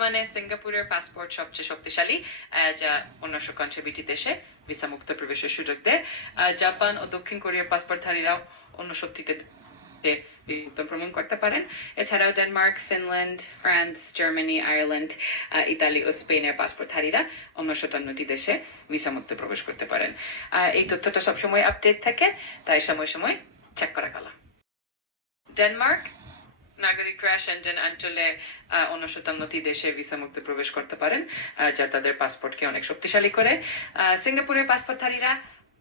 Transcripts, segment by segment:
মানে সিঙ্গাপুরের পাসপোর্ট সবচেয়ে শক্তিশালী, যা অন্যান্য কন্ট্রিবিউটি দেশে ভিসা মুক্ত প্রবেশের সুযোগ দেয়। জাপান ও দক্ষিণ কোরিয়ার পাসপোর্টধারীরাও অন্য শক্তিতে ভ্রমণ করতে পারেন। এছাড়াও Denmark, Finland, France, Germany, Ireland, Italy ও স্পেনের পাসপোর্টধারীরা অন্য 57টি দেশে ভিসা মুক্ত প্রবেশ করতে পারেন। এই তথ্যটা সবসময় আপডেট থাকে, তাই সময় সময় চেক করা গেল। ডেনমার্ক নাগরিকরা সেনজেন অঞ্চলে অন্য 57টি দেশে ভিসা মুক্ত প্রবেশ করতে পারেন, যা তাদের পাসপোর্টকে অনেক শক্তিশালী করে। সিঙ্গাপুরের পাসপোর্টধারীরা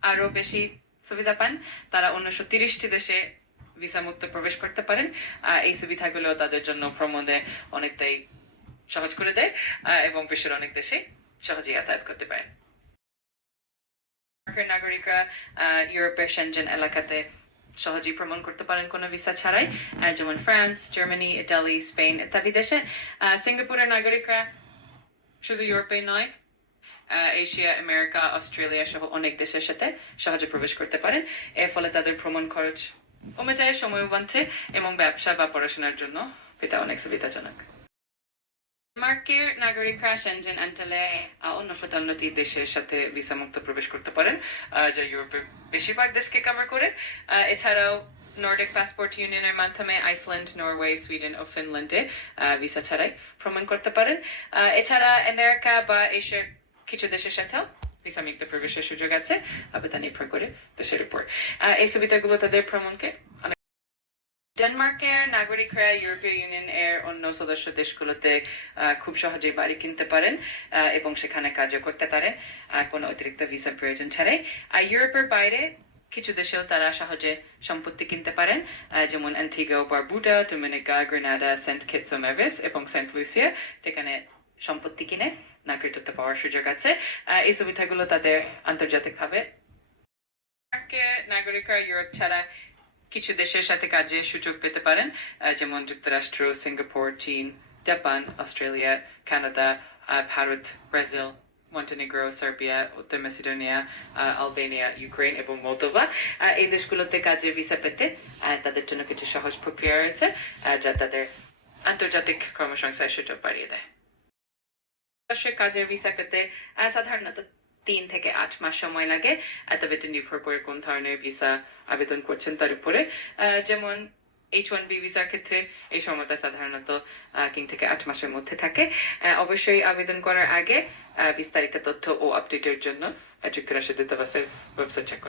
আরো বেশি সুবিধা পান, তারা অন্য 30টি দেশে ভিসা মুক্ত প্রবেশ করতে পারেন। এই সুবিধাগুলো তাদের জন্য ভ্রমণে অনেকটাই সহজ করে দেয় এবং বিশ্বের অনেক দেশে সহজে যাতায়াত করতে পারেন। নাগরিকরা ইউরোপের সেনজেন এলাকাতে সহজেই ভ্রমণ করতে পারেন কোনো ভিসা ছাড়াই, যেমন ফ্রান্স, জার্মানি, ইটালি, স্পেন ইত্যাদি দেশে। সিঙ্গাপুরের নাগরিকরা শুধু ইউরোপে নয়, এশিয়া, আমেরিকা, অস্ট্রেলিয়া সহ অনেক দেশের সাথে সহজে প্রবেশ করতে পারেন। এর ফলে তাদের ভ্রমণ খরচ কমে যায়, সময় বাঁচে এবং ব্যবসা বা পড়াশোনার জন্য এটা অনেক সুবিধাজনক। ডেনমার্কের নাগরিকরা সেনজেন অঞ্চলে অন্য 57টি দেশের সাথে ভিসা মুক্ত প্রবেশ করতে পারেন, যা ইউরোপের বেশিরভাগ দেশকে কভার করে। এছাড়াও নর্ডিক পাসপোর্ট ইউনিয়নের মাধ্যমে আইসল্যান্ড, নরওয়ে, সুইডেন ও ফিনল্যান্ডে ভিসা ছাড়াই ভ্রমণ করতে পারেন। এছাড়া আমেরিকা বা এশিয়ার কিছু দেশের সাথেও ভিসা মুক্ত প্রবেশের সুযোগ আছে, তা নির্ভর করে দেশের উপর। এই সুবিধাগুলো তাদের ভ্রমণকে ডেনমার্কের নাগরিকরা ইউরোপীয় ইউনিয়ন এর অন্য সদস্য দেশগুলোতে খুব সহজেই বাড়ি কিনতে পারেন এবং সেখানে কাজও করতে পারেন কোনো অতিরিক্ত ভিসার প্রয়োজন ছাড়াই। ইউরোপের বাইরে কিছু দেশেও তারা সহজে সম্পত্তি কিনতে পারেন, যেমন অ্যান্টিগা ও Barbuda, Dominica, Grenada, Saint Kitts ও নেভিস এবং সেন্ট লুসিয়া। সেখানে সম্পত্তি কিনে নাগরিকত্ব পাওয়ার সুযোগ আছে। এই সুবিধাগুলো তাদের আন্তর্জাতিকভাবে নাগরিকরা ইউরোপ ছাড়া কিছু দেশের সাথে কাজের সুযোগ পেতে পারেন, যেমন যুক্তরাষ্ট্র, সিঙ্গাপুর, চীন, Japan, Australia, Canada, Bharat, Brazil, Montenegro, Serbia, উত্তর মেসিডোনিয়া, আলবেনিয়া, ইউক্রেন এবং মোলদোভা। এই দেশগুলোতে কাজের ভিসা পেতে তাদের জন্য কিছু সহজ প্রক্রিয়া রয়েছে, যা তাদের আন্তর্জাতিক কর্মসংস্থানের সুযোগ বাড়িয়ে দেয়। কাজের ভিসা পেতে সাধারণত 3 থেকে 8 মাস সময় লাগে, তবে এটা নির্ভর করে কোন ধরনের ভিসা আবেদন করছেন তার উপরে। যেমন H1B ভিসার ক্ষেত্রে এই সময়টা সাধারণত 3 থেকে 8 মাসের মধ্যে থাকে। অবশ্যই আবেদন করার আগে বিস্তারিত তথ্য ও আপডেটের জন্য যুক্তরাষ্ট্র দূতাবাসের ওয়েবসাইট চেক